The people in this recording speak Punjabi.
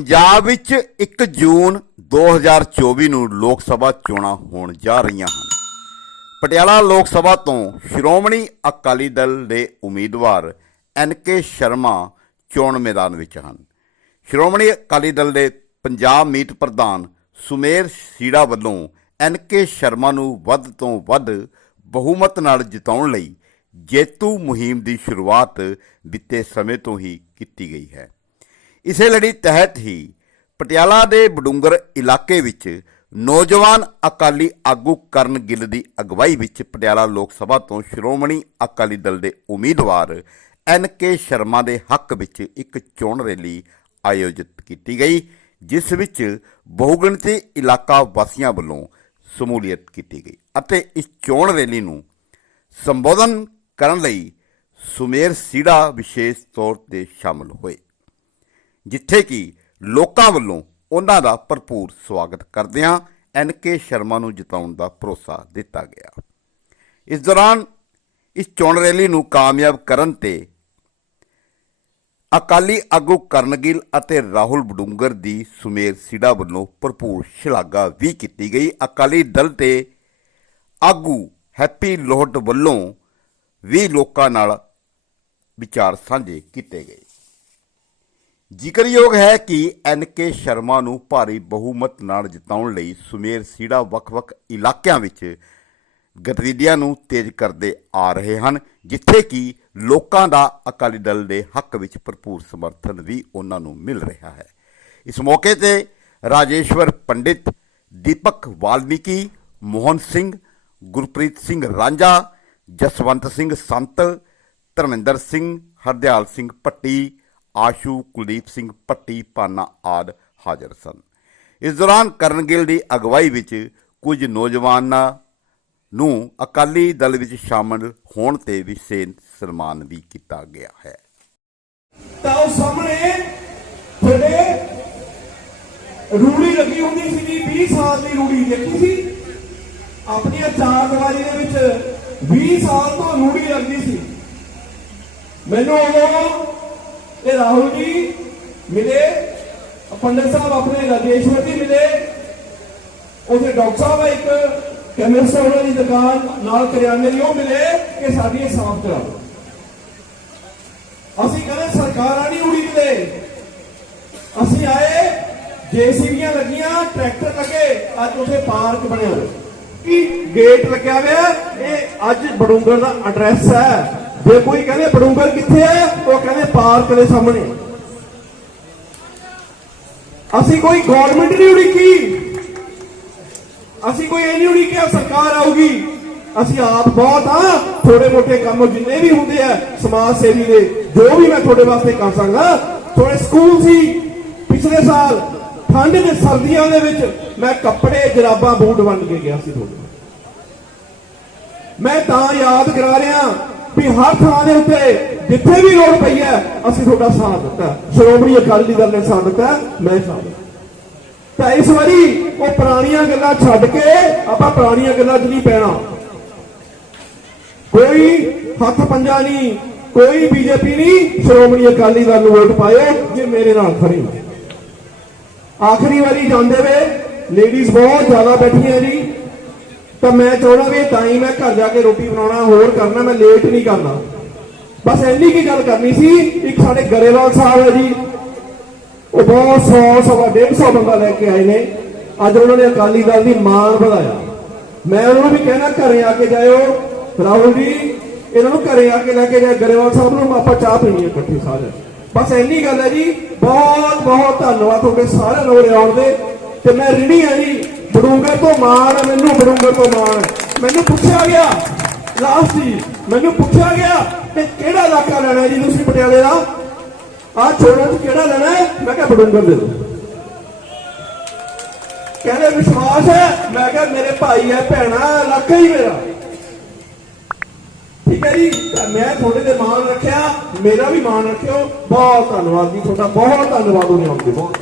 ਪੰਜਾਬ ਵਿੱਚ 1 ਜੂਨ 2024 ਨੂੰ ਲੋਕ ਸਭਾ ਚੋਣਾਂ ਹੋਣ ਜਾ ਰਹੀਆਂ ਹਨ। ਪਟਿਆਲਾ ਲੋਕ ਸਭਾ ਤੋਂ ਸ਼੍ਰੋਮਣੀ ਅਕਾਲੀ ਦਲ ਦੇ ਉਮੀਦਵਾਰ ਐਨ ਕੇ ਸ਼ਰਮਾ ਚੋਣ ਮੈਦਾਨ ਵਿੱਚ ਹਨ। ਸ਼੍ਰੋਮਣੀ ਅਕਾਲੀ ਦਲ ਦੇ ਪੰਜਾਬ ਮੀਤ ਪ੍ਰਧਾਨ ਸੁਮੇਰ ਸੀੜਾ ਵੱਲੋਂ ਐਨ ਕੇ ਸ਼ਰਮਾ ਨੂੰ ਵੱਧ ਤੋਂ ਵੱਧ ਬਹੁਮਤ ਨਾਲ ਜਿਤਾਉਣ ਲਈ ਜੇਤੂ ਮੁਹਿੰਮ ਦੀ ਸ਼ੁਰੂਆਤ ਬੀਤੇ ਸਮੇਂ ਤੋਂ ਹੀ ਕੀਤੀ ਗਈ ਹੈ। ਇਸੇ ਲੜੀ ਤਹਿਤ ਹੀ ਪਟਿਆਲਾ ਦੇ ਬਡੂੰਗਰ ਇਲਾਕੇ ਵਿੱਚ ਨੌਜਵਾਨ ਅਕਾਲੀ ਆਗੂ ਕਰਨ ਗਿੱਲ ਦੀ ਅਗਵਾਈ ਵਿੱਚ ਪਟਿਆਲਾ ਲੋਕ ਸਭਾ ਤੋਂ ਸ਼੍ਰੋਮਣੀ ਅਕਾਲੀ ਦਲ ਦੇ ਉਮੀਦਵਾਰ ਐਨ ਕੇ ਸ਼ਰਮਾ ਦੇ ਹੱਕ ਵਿੱਚ ਇੱਕ ਚੋਣ ਰੈਲੀ ਆਯੋਜਿਤ ਕੀਤੀ ਗਈ, ਜਿਸ ਵਿੱਚ ਬਹੁਗਿਣਤੀ ਇਲਾਕਾ ਵਾਸੀਆਂ ਵੱਲੋਂ ਸ਼ਮੂਲੀਅਤ ਕੀਤੀ ਗਈ ਅਤੇ ਇਸ ਚੋਣ ਰੈਲੀ ਨੂੰ ਸੰਬੋਧਨ ਕਰਨ ਲਈ ਸੁਮੇਰ ਸੀੜਾ ਵਿਸ਼ੇਸ਼ ਤੌਰ ਤੇ ਸ਼ਾਮਲ ਹੋਏ। ਜਿੱਥੇ ਕਿ ਲੋਕਾਂ ਵੱਲੋਂ ਉਹਨਾਂ ਦਾ ਭਰਪੂਰ ਸਵਾਗਤ ਕਰਦਿਆਂ ਐਨ ਕੇ ਸ਼ਰਮਾ ਨੂੰ ਜਿਤਾਉਣ ਦਾ ਭਰੋਸਾ ਦਿੱਤਾ ਗਿਆ। ਇਸ ਦੌਰਾਨ ਇਸ ਚੋਣ ਰੈਲੀ ਨੂੰ ਕਾਮਯਾਬ ਕਰਨ ਤੇ ਅਕਾਲੀ ਆਗੂ ਕਰਨਗਿਲ ਅਤੇ ਰਾਹੁਲ ਬਡੂੰਗਰ ਦੀ ਸੁਮੇਰ ਸਿੜਾ ਵੱਲੋਂ ਭਰਪੂਰ ਸ਼ਲਾਘਾ ਵੀ ਕੀਤੀ ਗਈ। ਅਕਾਲੀ ਦਲ ਤੇ ਆਗੂ ਹੈਪੀ ਲੋਹਟ ਵੱਲੋਂ ਵੀ ਲੋਕਾਂ ਨਾਲ ਵਿਚਾਰ ਸਾਂਝੇ ਕੀਤੇ ਗਏ। ਜ਼ਿਕਰਯੋਗ ਹੈ ਕਿ ਐਨ ਕੇ ਸ਼ਰਮਾ ਨੂੰ ਭਾਰੀ ਬਹੁਮਤ ਨਾਲ ਜਿਤਾਉਣ ਲਈ ਸੁਮੇਰ ਸੀੜਾ ਵੱਖ-ਵੱਖ ਇਲਾਕਿਆਂ ਵਿੱਚ ਗਤੀਵਿਧੀਆਂ ਨੂੰ ਤੇਜ਼ ਕਰਦੇ ਆ ਰਹੇ ਹਨ, ਜਿੱਥੇ ਕਿ ਲੋਕਾਂ ਦਾ ਅਕਾਲੀ ਦਲ ਦੇ ਹੱਕ ਵਿੱਚ ਭਰਪੂਰ ਸਮਰਥਨ ਵੀ ਉਹਨਾਂ ਨੂੰ ਮਿਲ ਰਿਹਾ ਹੈ। ਇਸ ਮੌਕੇ ਤੇ ਰਾਜੇਸ਼ਵਰ ਪੰਡਿਤ, ਦੀਪਕ ਵਾਲਮੀਕੀ, ਮੋਹਨ ਸਿੰਘ, ਗੁਰਪ੍ਰੀਤ ਸਿੰਘ ਰਾਂਝਾ, ਜਸਵੰਤ ਸਿੰਘ ਸੰਤ, ਧਰਮਿੰਦਰ ਸਿੰਘ, ਹਰਦਿਆਲ ਸਿੰਘ ਪੱਟੀ ਆਸ਼ੂ, ਕੁਲਦੀਪ ਸਿੰਘ, ਪੱਟੀ, ਪਾਨਾ ਆਦ ਹਾਜ਼ਰ ਸਨ। ਇਸ ਦੌਰਾਨ ਕਰਨ ਗਿੱਲ ਦੀ ਅਗਵਾਈ ਵਿੱਚ ਕੁਝ ਨੌਜਵਾਨਾਂ ਨੂੰ ਅਕਾਲੀ ਦਲ ਵਿੱਚ ਸ਼ਾਮਲ ਹੋਣ ਤੇ ਵਿਸ਼ੇਸ਼ ਸਨਮਾਨ ਵੀ ਕੀਤਾ ਗਿਆ ਹੈ। ਤਾਂ ਉਹ ਸਾਹਮਣੇ ਤੁਹਾਡੇ ਰੂੜੀ ਲੱਗੀ ਹੁੰਦੀ ਸੀ ਜੀ 20 ਸਾਲ ਦੀ ਰੂੜੀ ਦੇਖੀ ਸੀ। ਆਪਣੀ ਚਾਰ ਦੀਵਾਰੀ ਦੇ ਵਿੱਚ 20 ਸਾਲ ਤੋਂ ਰੂੜੀ ਲੱਗਦੀ ਸੀ। ਮੈਨੂੰ ਉਦੋਂ ਇਹ ਰਾਹੁਲ ਜੀ ਮਿਲੇ ਪੰਡਿਤ ਸਾਹਿਬ ਆਪਣੇ ਰਾਜੇਸ਼ਵਰ ਜੀ ਮਿਲੇ। ਉਹਦੇ ਡਾਕਟਰ ਸਾਹਿਬ ਆ ਇੱਕ ਕੈਮਿਸਟ ਉਹਨਾਂ ਦੀ ਦੁਕਾਨ, ਨਾਲ ਕਰਿਆਨੇ ਦੀ ਉਹ ਮਿਲੇ ਕਿ ਸਾਡੀ ਇਹ ਸਾਫ਼ ਕਰਾਓ। ਅਸੀਂ ਕਹਿੰਦੇ ਸਰਕਾਰਾਂ ਨਹੀਂ ਉਡੀਕਦੇ। ਅਸੀਂ ਆਏ ਜੇਸੀਬੀਆਂ ਲੱਗੀਆਂ, ਟਰੈਕਟਰ ਲੱਗੇ, ਅੱਜ ਉੱਥੇ ਪਾਰਕ ਬਣਿਆ। ਹੋਇਆ। ਕੀ ਗੇਟ ਲੱਗਿਆ ਹੋਇਆ? ਇਹ ਅੱਜ ਬੜੂੰਗਰ ਦਾ ਐਡਰੈਸ ਹੈ। ਜੇ ਕੋਈ ਕਹਿੰਦੇ ਬੜੂੰਗਰ ਕਿੱਥੇ ਹੈ ਉਹ ਕਹਿੰਦੇ ਪਾਰਕ ਦੇ ਸਾਹਮਣੇ। ਅਸੀਂ ਕੋਈ ਗਵਰਨਮੈਂਟ ਨਹੀਂ ਉਡੀਕੀ। ਅਸੀਂ ਕੋਈ ਇਹ ਨਹੀਂ ਉਡੀਕਿਆ ਸਰਕਾਰ ਆਊਗੀ। ਅਸੀਂ ਆਪ ਬਹੁਤ ਆ ਥੋੜੇ ਮੋਟੇ ਕੰਮ ਜਿੰਨੇ ਵੀ ਹੁੰਦੇ ਆ, ਸਮਾਜ ਸੇਵੀ ਦੇ, ਜੋ ਵੀ ਮੈਂ ਤੁਹਾਡੇ ਵਾਸਤੇ ਕਰ ਸਕਦਾ ਥੋੜੇ ਸਕੂਲ ਸੀ ਪਿਛਲੇ ਸਾਲ, ਠੰਡ ਦੇ ਸਰਦੀਆਂ ਦੇ ਵਿੱਚ ਮੈਂ ਕੱਪੜੇ, ਜਰਾਬਾਂ, ਬੂਟ ਵੰਡ ਕੇ ਗਿਆ ਸੀ ਤੁਹਾਡੇ ਮੈਂ ਤਾਂ ਯਾਦ ਕਰਾ ਰਿਹਾ ਵੀ ਹਰ ਥਾਂ ਦੇ ਉੱਤੇ ਜਿੱਥੇ ਵੀ ਲੋੜ ਪਈ ਹੈ, ਅਸੀਂ ਤੁਹਾਡਾ ਸਾਥ ਦਿੱਤਾ ਸ਼੍ਰੋਮਣੀ ਅਕਾਲੀ ਦਲ ਨੇ ਸਾਥ ਦਿੱਤਾ ਮੈਂ ਸਾਥ ਦਿੱਤਾ ਤਾਂ ਇਸ ਵਾਰੀ ਉਹ ਪੁਰਾਣੀਆਂ ਗੱਲਾਂ ਛੱਡ ਕੇ ਆਪਾਂ ਪੁਰਾਣੀਆਂ ਗੱਲਾਂ 'ਚ ਨਹੀਂ ਪੈਣਾ। ਕੋਈ ਹੱਥ ਪੰਜਾ ਨਹੀਂ, ਕੋਈ ਬੀਜੇਪੀ ਨਹੀਂ, ਸ਼੍ਰੋਮਣੀ ਅਕਾਲੀ ਦਲ ਨੂੰ ਵੋਟ ਪਾਇਓ, ਜੇ ਮੇਰੇ ਨਾਲ ਖੜੇ ਹੋ। ਆਖਰੀ ਵਾਰੀ ਜਾਂਦੇ ਵੇ ਲੇਡੀਜ਼ ਬਹੁਤ ਜ਼ਿਆਦਾ ਬੈਠੀਆਂ ਜੀ। ਤਾਂ ਮੈਂ ਚਾਹਣਾ ਵੀ ਤਾਂ ਹੀ ਮੈਂ ਘਰ ਜਾ ਕੇ ਰੋਟੀ ਬਣਾਉਣਾ, ਹੋਰ ਕਰਨਾ, ਮੈਂ ਲੇਟ ਨਹੀਂ ਕਰਨਾ। ਬਸ ਇੰਨੀ ਕੀ ਗੱਲ ਕਰਨੀ ਸੀ, ਇੱਕ ਸਾਡੇ ਗਰੇਵਾਲ ਸਾਹਿਬ ਹੈ ਜੀ। ਉਹ ਬਹੁਤ 100 ਸਵਾ 150 ਬੰਦਾ ਲੈ ਕੇ ਆਏ ਨੇ। ਅੱਜ ਉਹਨਾਂ ਨੇ ਅਕਾਲੀ ਦਲ ਦੀ ਮਾਣ ਵਧਾਇਆ। ਮੈਂ ਉਹਨਾਂ ਨੂੰ ਵੀ ਕਹਿਣਾ, ਘਰੇ ਆ ਕੇ ਜਾਇਓ। ਰਾਹੁਲ ਜੀ, ਇਹਨਾਂ ਨੂੰ ਘਰੇ ਆ ਕੇ ਲੈ ਕੇ ਜਾਇਓ। ਗਰੇਵਾਲ ਸਾਹਿਬ ਨੂੰ ਆਪਾਂ ਚਾਹ ਪੀਣੀ ਹੈ ਇਕੱਠੇ ਸਾਰੇ। ਬਸ ਇੰਨੀ ਗੱਲ ਹੈ ਜੀ। ਬਹੁਤ ਬਹੁਤ ਧੰਨਵਾਦ ਤੁਹਾਡੇ ਸਾਰਿਆਂ ਨੂੰ ਆਉਣ ਦੇ। ਤੇ ਮੈਂ ਰਿਣੀ ਆ ਜੀ ਬੜੂੰਗਰ ਤੋਂ ਮਾਣ, ਮੈਨੂੰ ਬੜੂੰਗਰ ਤੋਂ ਮਾਣ। ਮੈਨੂੰ ਪੁੱਛਿਆ ਗਿਆ ਲਾਸਟ ਜੀ ਮੈਨੂੰ ਪੁੱਛਿਆ ਗਿਆ ਕਿ ਕਿਹੜਾ ਇਲਾਕਾ ਲੈਣਾ ਜੀ ਤੁਸੀਂ ਪਟਿਆਲੇ ਦਾ? ਆ ਚੋਣਾਂ ਚ ਕਿਹੜਾ ਲੈਣਾ ਹੈ? ਮੈਂ ਕਿਹਾ ਬਡੂੰਗਰ ਦੇ ਦਿਓ। ਕਹਿੰਦੇ, ਵਿਸ਼ਵਾਸ ਹੈ? ਮੈਂ ਕਿਹਾ, ਮੇਰੇ ਭਾਈ ਹੈ, ਭੈਣਾ ਇਲਾਕਾ ਹੀ ਮੇਰਾ। ਠੀਕ ਹੈ ਜੀ ਮੈਂ ਤੁਹਾਡੇ ਤੇ ਮਾਣ ਰੱਖਿਆ, ਮੇਰਾ ਵੀ ਮਾਣ ਰੱਖਿਓ। ਬਹੁਤ ਧੰਨਵਾਦ ਜੀ, ਤੁਹਾਡਾ ਬਹੁਤ ਧੰਨਵਾਦ ਉਹਨੇ ਆਉਂਦੇ ਬਹੁਤ।